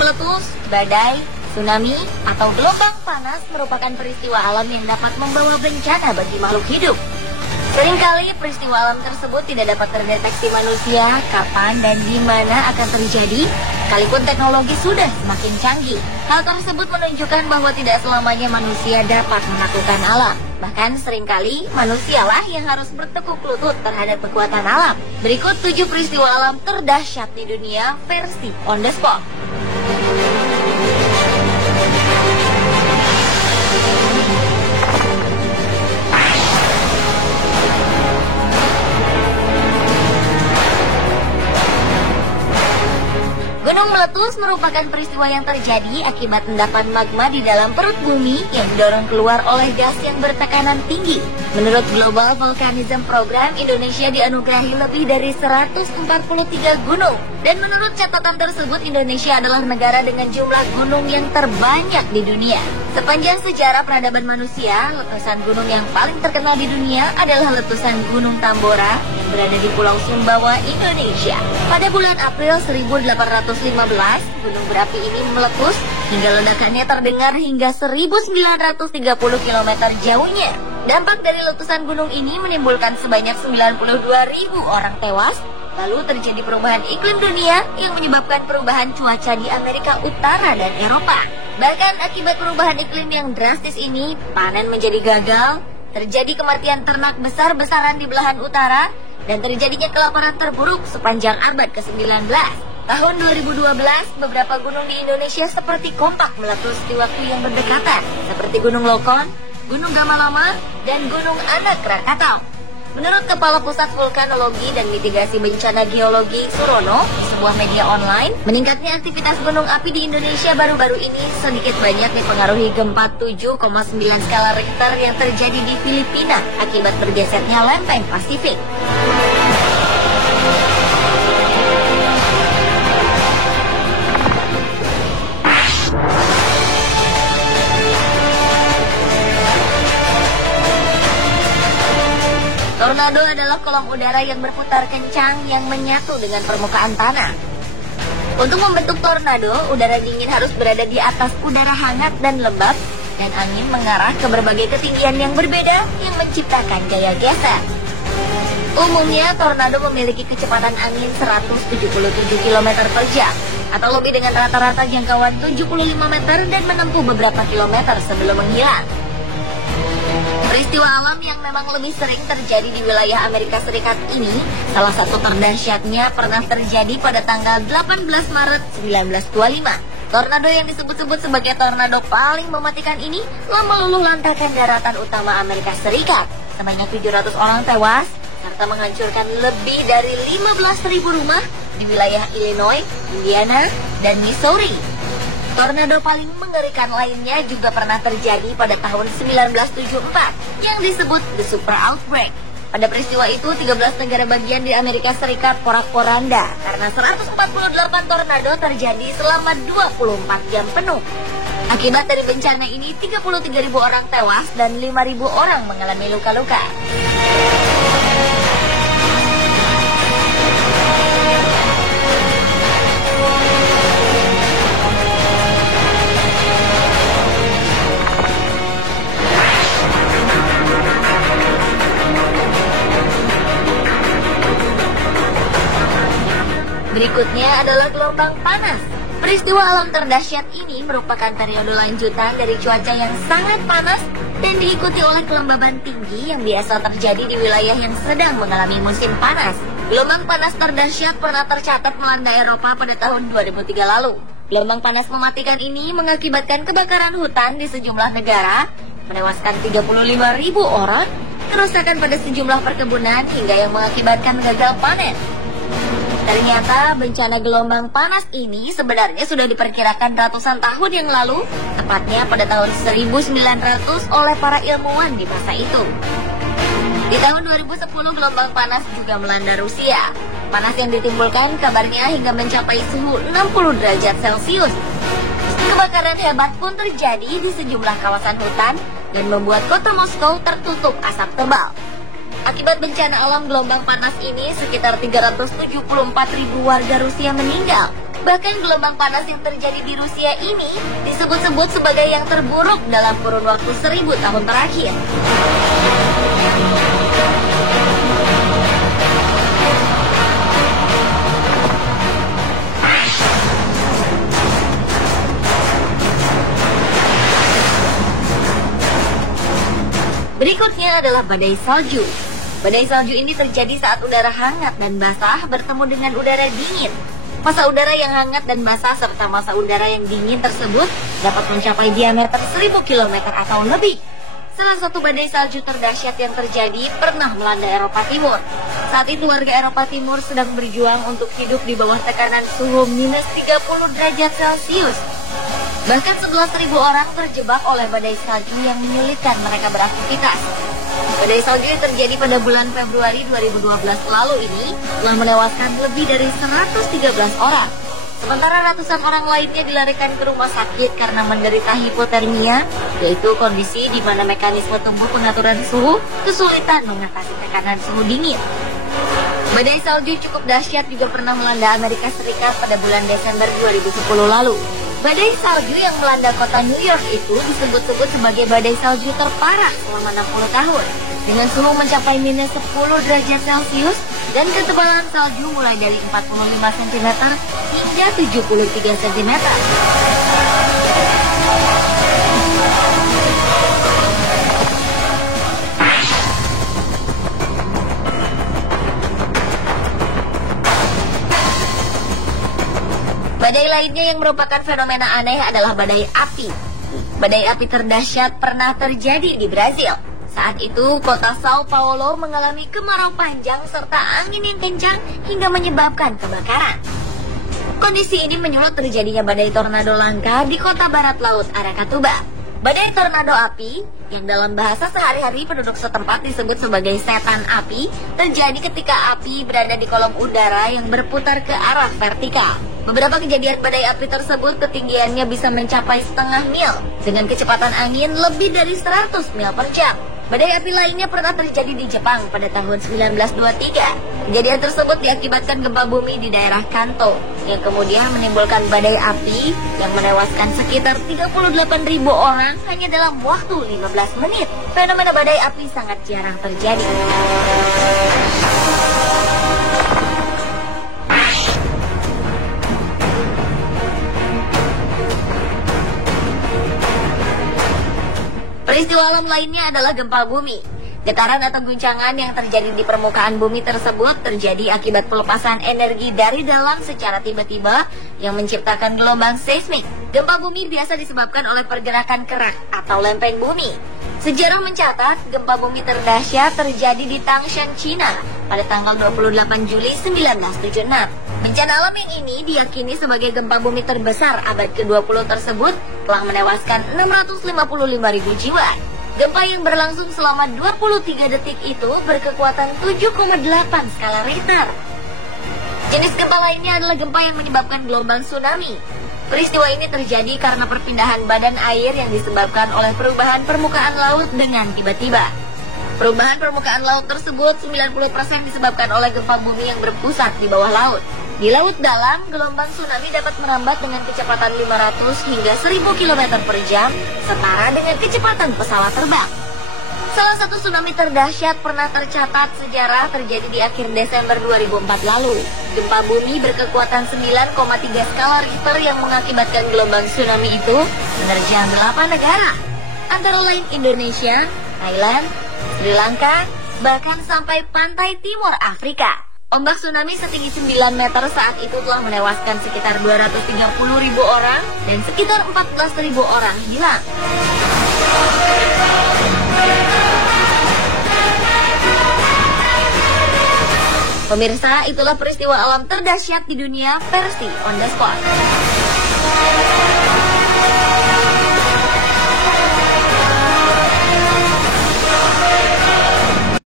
meletus, badai, tsunami, atau gelombang panas merupakan peristiwa alam yang dapat membawa bencana bagi makhluk hidup. Seringkali peristiwa alam tersebut tidak dapat terdeteksi manusia kapan dan di mana akan terjadi, sekalipun teknologi sudah semakin canggih. Hal tersebut menunjukkan bahwa tidak selamanya manusia dapat menaklukkan alam. Bahkan seringkali manusialah yang harus bertekuk lutut terhadap kekuatan alam. Berikut 7 peristiwa alam terdahsyat di dunia versi on the spot. Gunung meletus merupakan peristiwa yang terjadi akibat endapan magma di dalam perut bumi yang didorong keluar oleh gas yang bertekanan tinggi. Menurut Global Volcanism Program, Indonesia dianugerahi lebih dari 143 gunung. Dan menurut catatan tersebut, Indonesia adalah negara dengan jumlah gunung yang terbanyak di dunia. Sepanjang sejarah peradaban manusia, letusan gunung yang paling terkenal di dunia adalah letusan Gunung Tambora yang berada di Pulau Sumbawa, Indonesia. Pada bulan April 1815, gunung berapi ini meletus hingga ledakannya terdengar hingga 1930 km jauhnya. Dampak dari letusan gunung ini menimbulkan sebanyak 92.000 orang tewas. Lalu terjadi perubahan iklim dunia yang menyebabkan perubahan cuaca di Amerika Utara dan Eropa. Bahkan akibat perubahan iklim yang drastis ini, panen menjadi gagal, terjadi kematian ternak besar-besaran di belahan utara, dan terjadinya kelaparan terburuk sepanjang abad ke-19. Tahun 2012, beberapa gunung di Indonesia seperti kompak meletus di waktu yang berdekatan, seperti Gunung Lokon, Gunung Gamalama, dan Gunung Anak Krakatau. Menurut Kepala Pusat Vulkanologi dan Mitigasi Bencana Geologi Surono di sebuah media online, meningkatnya aktivitas gunung api di Indonesia baru-baru ini sedikit banyak dipengaruhi gempa 7,9 skala Richter yang terjadi di Filipina akibat bergesernya lempeng Pasifik. Tornado adalah kolom udara yang berputar kencang yang menyatu dengan permukaan tanah. Untuk membentuk tornado, udara dingin harus berada di atas udara hangat dan lembab, dan angin mengarah ke berbagai ketinggian yang berbeda yang menciptakan gaya geser. Umumnya, tornado memiliki kecepatan angin 177 km per jam, atau lebih dengan rata-rata jangkauan 75 meter dan menempuh beberapa kilometer sebelum menghilang. Peristiwa alam yang memang lebih sering terjadi di wilayah Amerika Serikat ini, salah satu terdahsyatnya pernah terjadi pada tanggal 18 Maret 1925. Tornado yang disebut-sebut sebagai tornado paling mematikan ini telah meluluh lantakkan daratan utama Amerika Serikat. Sebanyak 700 orang tewas, serta menghancurkan lebih dari 15.000 rumah di wilayah Illinois, Indiana, dan Missouri. Tornado paling mengerikan lainnya juga pernah terjadi pada tahun 1974 yang disebut The Super Outbreak. Pada peristiwa itu, 13 negara bagian di Amerika Serikat porak-poranda karena 148 tornado terjadi selama 24 jam penuh. Akibat dari bencana ini, 33.000 orang tewas dan 5.000 orang mengalami luka-luka. Berikutnya adalah gelombang panas. Peristiwa alam terdahsyat ini merupakan periode lanjutan dari cuaca yang sangat panas dan diikuti oleh kelembaban tinggi yang biasa terjadi di wilayah yang sedang mengalami musim panas. Gelombang panas terdahsyat pernah tercatat melanda Eropa pada tahun 2003 lalu. Gelombang panas mematikan ini mengakibatkan kebakaran hutan di sejumlah negara, menewaskan 35.000 orang, kerusakan pada sejumlah perkebunan hingga yang mengakibatkan gagal panen. Ternyata bencana gelombang panas ini sebenarnya sudah diperkirakan ratusan tahun yang lalu, tepatnya pada tahun 1900 oleh para ilmuwan di masa itu. Di tahun 2010 gelombang panas juga melanda Rusia. Panas yang ditimbulkan kabarnya hingga mencapai suhu 60 derajat Celcius. Kebakaran hebat pun terjadi di sejumlah kawasan hutan dan membuat kota Moskow tertutup asap tebal. Akibat bencana alam gelombang panas ini, sekitar 374.000 warga Rusia meninggal. Bahkan gelombang panas yang terjadi di Rusia ini disebut-sebut sebagai yang terburuk dalam kurun waktu 1000 tahun terakhir. Berikutnya adalah badai salju. Badai salju ini terjadi saat udara hangat dan basah bertemu dengan udara dingin. Masa udara yang hangat dan basah serta masa udara yang dingin tersebut dapat mencapai diameter 1000 km atau lebih. Salah satu badai salju terdahsyat yang terjadi pernah melanda Eropa Timur. Saat itu warga Eropa Timur sedang berjuang untuk hidup di bawah tekanan suhu minus 30 derajat Celcius. Bahkan 11.000 orang terjebak oleh badai salju yang menyulitkan mereka beraktivitas. Badai salju yang terjadi pada bulan Februari 2012 lalu ini telah menewaskan lebih dari 113 orang. Sementara ratusan orang lainnya dilarikan ke rumah sakit karena menderita hipotermia, yaitu kondisi di mana mekanisme tubuh pengaturan suhu kesulitan mengatasi tekanan suhu dingin. Badai salju cukup dahsyat juga pernah melanda Amerika Serikat pada bulan Desember 2010 lalu. Badai salju yang melanda kota New York itu disebut-sebut sebagai badai salju terparah selama 60 tahun. Dengan suhu mencapai minus 10 derajat Celcius dan ketebalan salju mulai dari 45 cm hingga 73 cm. Badai lainnya yang merupakan fenomena aneh adalah badai api. Badai api terdahsyat pernah terjadi di Brazil. Saat itu, kota Sao Paulo mengalami kemarau panjang serta angin yang kencang hingga menyebabkan kebakaran. Kondisi ini menyulut terjadinya badai tornado langka di kota barat laut Aracatuba. Badai tornado api, yang dalam bahasa sehari-hari penduduk setempat disebut sebagai setan api, terjadi ketika api berada di kolom udara yang berputar ke arah vertikal. Beberapa kejadian badai api tersebut ketinggiannya bisa mencapai setengah mil dengan kecepatan angin lebih dari 100 mil per jam. Badai api lainnya pernah terjadi di Jepang pada tahun 1923. Kejadian tersebut diakibatkan gempa bumi di daerah Kanto yang kemudian menimbulkan badai api yang menewaskan sekitar 38.000 orang hanya dalam waktu 15 menit. Fenomena badai api sangat jarang terjadi. Peristiwa alam lainnya adalah gempa bumi. Getaran atau guncangan yang terjadi di permukaan bumi tersebut terjadi akibat pelepasan energi dari dalam secara tiba-tiba yang menciptakan gelombang seismik. Gempa bumi biasa disebabkan oleh pergerakan kerak atau lempeng bumi. Sejarah mencatat gempa bumi terdahsyat terjadi di Tangshan, China pada tanggal 28 Juli 1976. Bencana alam yang ini diyakini sebagai gempa bumi terbesar abad ke-20 tersebut telah menewaskan 655.000 jiwa. Gempa yang berlangsung selama 23 detik itu berkekuatan 7,8 skala Richter. Jenis gempa lainnya adalah gempa yang menyebabkan gelombang tsunami. Peristiwa ini terjadi karena perpindahan badan air yang disebabkan oleh perubahan permukaan laut dengan tiba-tiba. Perubahan permukaan laut tersebut 90% disebabkan oleh gempa bumi yang berpusat di bawah laut. Di laut dalam, gelombang tsunami dapat merambat dengan kecepatan 500 hingga 1000 km per jam, setara dengan kecepatan pesawat terbang. Salah satu tsunami terdahsyat pernah tercatat sejarah terjadi di akhir Desember 2004 lalu. Gempa bumi berkekuatan 9,3 skala Richter yang mengakibatkan gelombang tsunami itu menerjang 8 negara, antara lain Indonesia, Thailand, Sri Lanka, bahkan sampai pantai timur Afrika. Ombak tsunami setinggi 9 meter saat itu telah menewaskan sekitar 230.000 orang dan sekitar 14.000 orang hilang. Pemirsa, itulah peristiwa alam terdahsyat di dunia versi On The Spot.